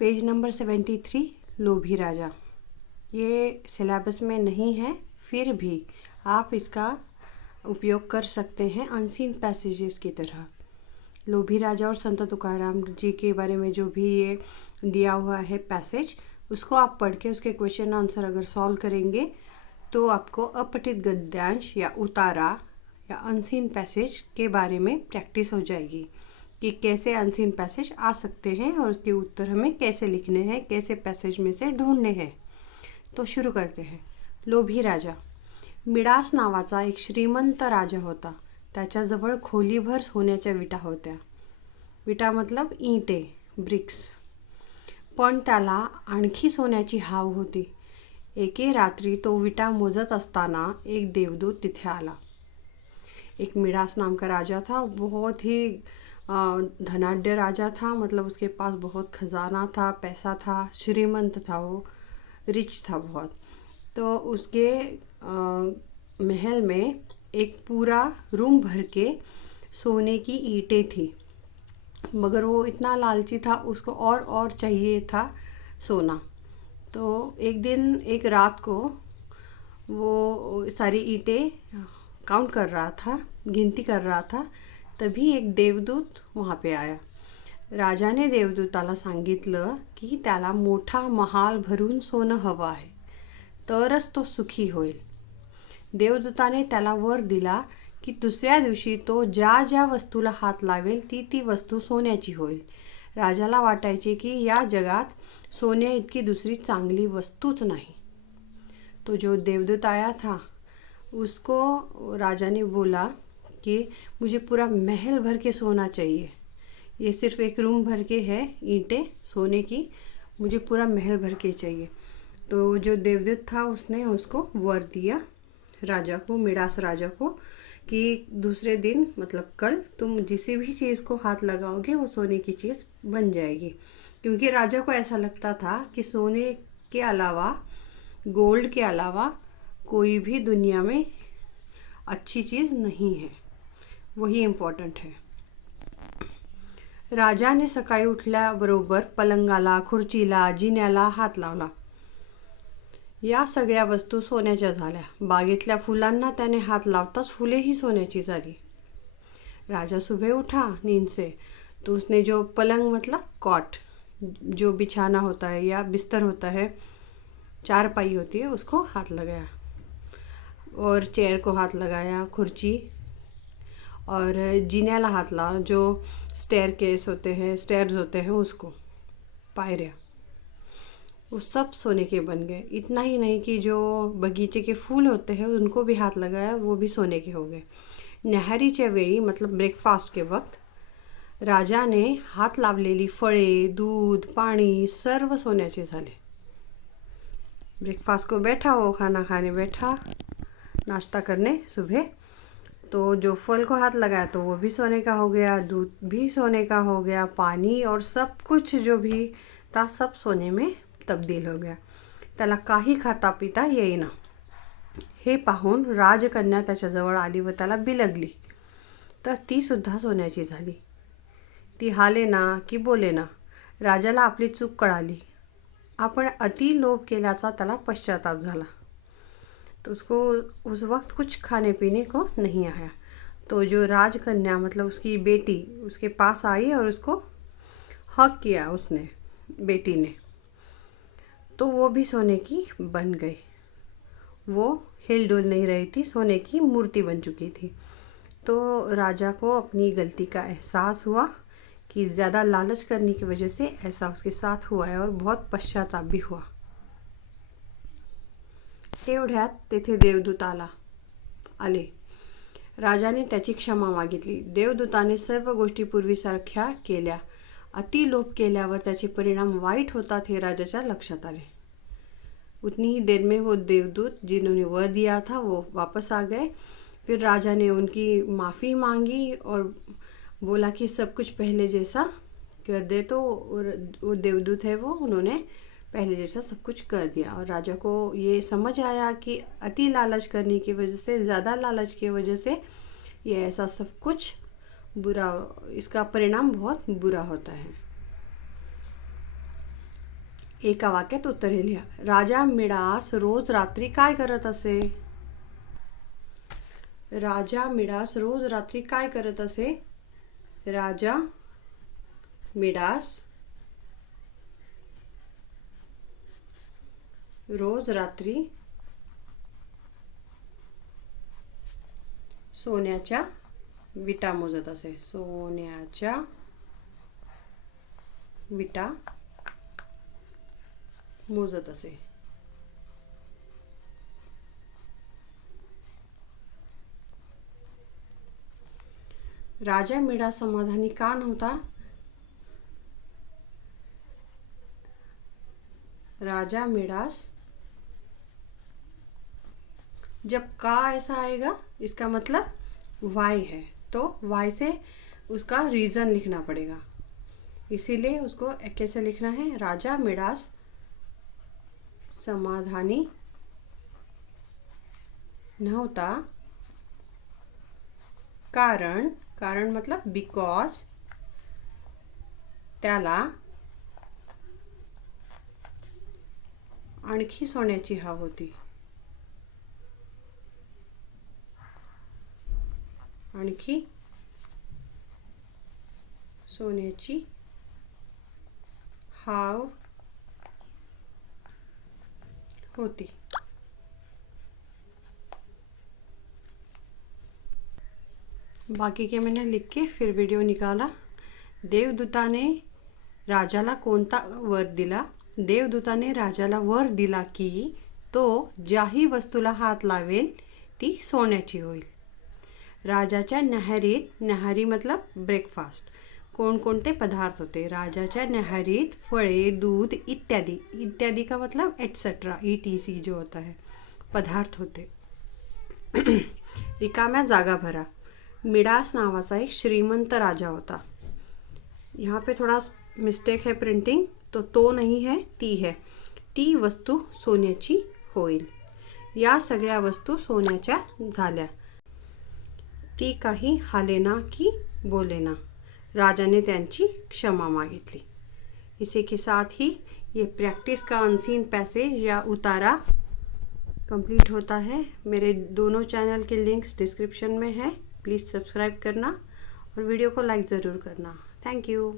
Page number 73, लोभी राजा। ये syllabus में नहीं है, फिर भी आप इसका उपयोग कर सकते हैं अनसीन पैसेजेस की तरह। लोभी राजा और संत तुकाराम जी के बारे में जो भी ये दिया हुआ है पैसेज, उसको आप पढ़ के उसके क्वेश्चन आंसर अगर सॉल्व करेंगे तो आपको अपठित गद्यांश या उतारा या अनसीन पैसेज के बारे में प्रैक्टिस हो जाएगी कि कैसे अनसीन पैसेज आ सकते हैं और उसके उत्तर हमें कैसे लिखने हैं, कैसे पैसेज में से ढूंढने हैं। तो शुरू करते हैं। लोभी राजा। मिडास नावाचा एक श्रीमंत राजा होता. त्याच्याजवळ खोलीभर सोन्याच्या विटा होत्या. विटा मतलब इटे, ब्रिक्स. पण त्याला आणखी सोन्याची हाव होती. एके रात्री तो विटा मोजत असताना एक देवदूत तिथे आला. एक मिडास नाम का राजा था, बहुत ही धनाढ्य राजा था, मतलब उसके पास बहुत खजाना था, पैसा था, श्रीमंत था, वो रिच था बहुत. तो उसके महल में एक पूरा रूम भर के सोने की ईंटें थी, मगर वो इतना लालची था, उसको और चाहिए था सोना. तो एक दिन एक रात को वो सारी ईंटें काउंट कर रहा था, गिनती कर रहा था. तभी एक देवदूत वहाँ पे आया. राजाने देवदूताला सांगितलं की त्याला मोठा महाल भरून सोनं हवं आहे, तरच तो सुखी होईल. देवदूताने त्याला वर दिला की दुसऱ्या दिवशी तो ज्या ज्या वस्तूला हात लावेल ती वस्तू सोन्याची होईल. राजाला वाटायचे की या जगात सोन्या इतकी दूसरी चांगली वस्तूच नहीं. तो जो देवदूत आया था उसको राजा ने बोला कि मुझे पूरा महल भर के सोना चाहिए, ये सिर्फ एक रूम भर के है ईंटें सोने की, मुझे पूरा महल भर के चाहिए. तो जो देवदूत था उसने उसको वर दिया राजा को, मिडास राजा को, कि दूसरे दिन मतलब कल तुम जिस भी चीज़ को हाथ लगाओगे वो सोने की चीज़ बन जाएगी. क्योंकि राजा को ऐसा लगता था कि सोने के अलावा, गोल्ड के अलावा कोई भी दुनिया में अच्छी चीज़ नहीं है, वही इम्पॉर्टंट है. राजाने सकाळी उठल्याबरोबर पलंगाला, खुर्चीला, जिन्याला हात लावला. या सगळ्या वस्तू सोन्याच्या झाल्या. बागेतल्या फुलांना त्याने हात लावताच फुलेही सोन्याची झाली. राजा सुबह उठा नींद से, तो उसने जो पलंग मतलब कॉट, जो बिछाना होता है या बिस्तर होता है, चारपाई होती है, उसको हाथ लगाया और चेयर को हाथ लगाया, खुर्ची और जीन्याला हाथ लगा, जो स्टेयरकेस होते हैं, स्टेयर्स होते हैं, उसको पायरिया, वो सब सोने के बन गए. इतना ही नहीं कि जो बगीचे के फूल होते हैं उनको भी हाथ लगाया, वो भी सोने के हो गए. न्याहारीच्या वेळी मतलब ब्रेकफास्ट के वक्त राजाने हात लावलेली फळे, दूध, पाणी सर्व सोन्याचे झाले. ब्रेकफास्ट को बैठा, वो खाना खाने बैठा, नाश्ता करने सुबह, तो जो फल को हाथ लगाया तो वो भी सोने का हो गया, दूध भी सोने का हो गया, पानी और सब कुछ जो भी था सब सोने में तब्दील हो गया. त्याला काही खाता पिता येईना. हे पाहून राजकन्या त्याच्याजवळ आली व त्याला बिलगली, तर ती सुद्धा सोन्याची झाली. ती हालेना की बोलेना. राजाला आपली चूक कळाली. आपण अति लोभ केल्याचा त्याला पश्चाताप झाला. तो उसको उस वक्त कुछ खाने पीने को नहीं आया. तो जो राजकन्या मतलब उसकी बेटी उसके पास आई और उसको हक किया उसने, बेटी ने, तो वो भी सोने की बन गई. वो हिल डुल नहीं रही थी, सोने की मूर्ति बन चुकी थी. तो राजा को अपनी गलती का एहसास हुआ कि ज़्यादा लालच करने की वजह से ऐसा उसके साथ हुआ है और बहुत पश्चाताप भी हुआ. एवढ्यात तेथे देवदूत आले. राजाने त्याची क्षमा मागितली. देवदूताने सर्व गोष्टी पूर्वीसारख्या केल्या. अति लोभ केल्यावर त्याचे परिणाम वाईट होतात हे राजाच्या लक्षात आले. उतनी ही देर में वो देवदूत जिन्होंने वर दिया था वो वापस आ गए. फिर राजा ने उनकी माफ़ी मांगी और बोला कि सब कुछ पहले जैसा कर दे. तो वो देवदूत है वो, उन्होंने पहले जैसा सब कुछ कर दिया. और राजा को ये समझ आया कि अति लालच करने की वजह से, ज़्यादा लालच की वजह से ये ऐसा सब कुछ बुरा, इसका परिणाम बहुत बुरा होता है. एका वाक्यात उत्तरे लिहा. राजा मिडास रोज रात्री काय करत असे? राजा मिडास रोज रात्री काय करत असे? राजा मिडास रोज रात्री सोन्याच्या विटा मोजत असे. सोन्याच्या विटा मोजत असे. राजा मिडास समाधानी का नव्हता? राजा मिडास, जब का ऐसा आएगा इसका मतलब वाई है, तो वाई से उसका रीज़न लिखना पड़ेगा. इसीलिए उसको कैसे लिखना है? राजा मिडास समाधानी नव्हता कारण, कारण मतलब बिकॉज, त्याला आणखी सोन्याची हव होती. आणखी सोन्याची हाव होती. बाकी के मैंने लिख के फिर वीडियो निकाला. देवदूताने राजाला कोणता वर दिला? देवदूताने राजाला वर दिला की तो ज्याही वस्तूला हात लावेल ती सोन्याची होईल. राजाच्या न्याहारीत, न्याहारी मतलब ब्रेकफास्ट, कोणकोणते पदार्थ होते? राजाच्या न्याहारीत फळे, दूध इत्यादि. इत्यादि का मतलब एटसेट्रा, ETC जो होता है, पदार्थ होते. रिकाम्या जागा भरा. मिडास नावाचा एक श्रीमंत राजा होता. यहाँ पे थोड़ा मिस्टेक है प्रिंटिंग, तो नहीं है, ती है. ती वस्तू सोन्याची होईल. या सगळ्या वस्तू सोन्याच्या झाल्या. ती काही हालेना की बोलेना. राजा ने त्यांची क्षमा मागितली. इसी के साथ ही ये प्रैक्टिस का अनसीन पैसेज या उतारा कंप्लीट होता है. मेरे दोनों चैनल के लिंक्स डिस्क्रिप्शन में है. प्लीज़ सब्सक्राइब करना और वीडियो को लाइक ज़रूर करना. Thank you.